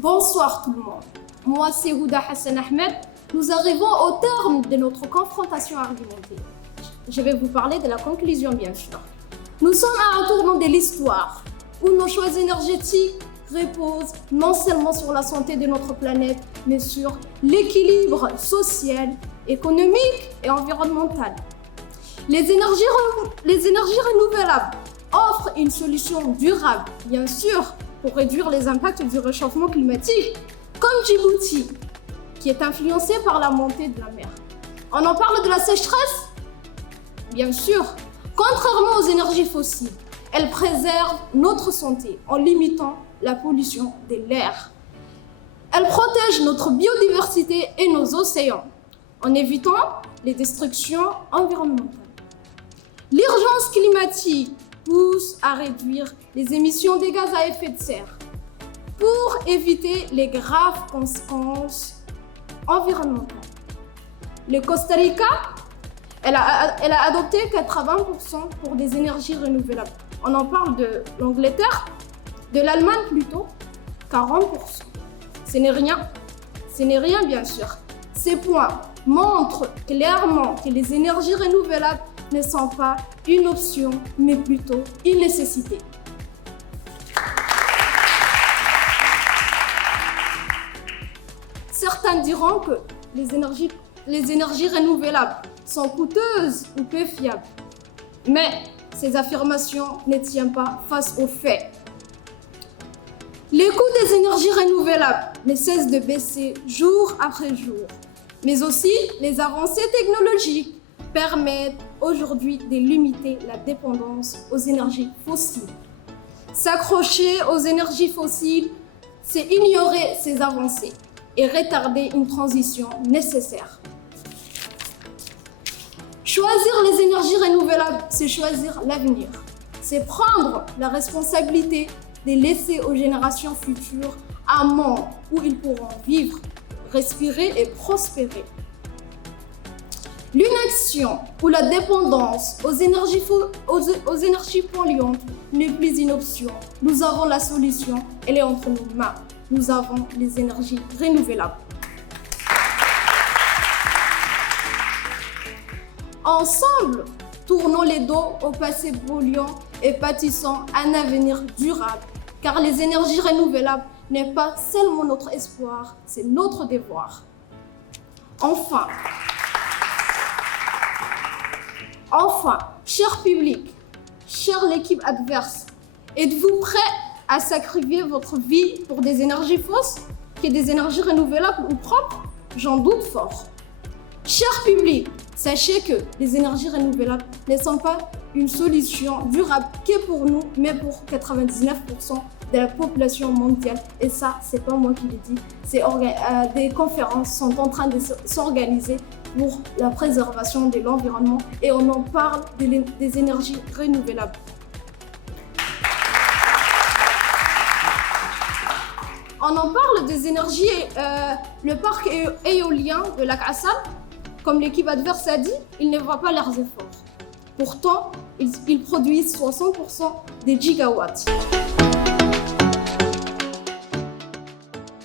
Bonsoir tout le monde. Moi, c'est Houda Hassan Ahmed. Nous arrivons au terme de notre confrontation argumentée. Je vais vous parler de la conclusion, bien sûr. Nous sommes à un tournant de l'histoire où nos choix énergétiques reposent non seulement sur la santé de notre planète, mais sur l'équilibre social, économique et environnemental. Les énergies renouvelables offrent une solution durable, bien sûr, pour réduire les impacts du réchauffement climatique, comme Djibouti, qui est influencé par la montée de la mer. On en parle de la sécheresse? Bien sûr, contrairement aux énergies fossiles, elles préservent notre santé en limitant la pollution de l'air. Elles protègent notre biodiversité et nos océans en évitant les destructions environnementales. L'urgence climatique pousse à réduire les émissions de gaz à effet de serre pour éviter les graves conséquences environnementales. Le Costa Rica, elle a adopté 80% pour des énergies renouvelables. On en parle de l'Angleterre, de l'Allemagne plutôt, 40%. Ce n'est rien bien sûr. Ces points montrent clairement que les énergies renouvelables ne sont pas une option, mais plutôt une nécessité. Certains diront que les énergies renouvelables sont coûteuses ou peu fiables. Mais ces affirmations ne tiennent pas face aux faits. Les coûts des énergies renouvelables ne cessent de baisser jour après jour. Mais aussi, les avancées technologiques permettent aujourd'hui de limiter la dépendance aux énergies fossiles. S'accrocher aux énergies fossiles, c'est ignorer ces avancées et retarder une transition nécessaire. Choisir les énergies renouvelables, c'est choisir l'avenir. C'est prendre la responsabilité de laisser aux générations futures un monde où ils pourront vivre, respirer et prospérer. L'inaction ou la dépendance aux énergies polluantes n'est plus une option. Nous avons la solution, elle est entre nos mains. Nous avons les énergies renouvelables. Ensemble, tournons les dos au passé polluant et bâtissons un avenir durable. Car les énergies renouvelables n'est pas seulement notre espoir, c'est notre devoir. Enfin, cher public, chère l'équipe adverse, êtes-vous prêts à sacrifier votre vie pour des énergies fausses, que des énergies renouvelables ou propres? J'en doute fort. Cher public, sachez que les énergies renouvelables ne sont pas une solution durable que pour nous, mais pour 99% de la population mondiale. Et ça, c'est pas moi qui le dis. Des conférences sont en train de s'organiser pour la préservation de l'environnement et on en parle des énergies renouvelables. On en parle des énergies, le parc éolien de Lac Assam, comme l'équipe adverse a dit, ils ne voient pas leurs efforts. Pourtant, ils produisent 60% des gigawatts.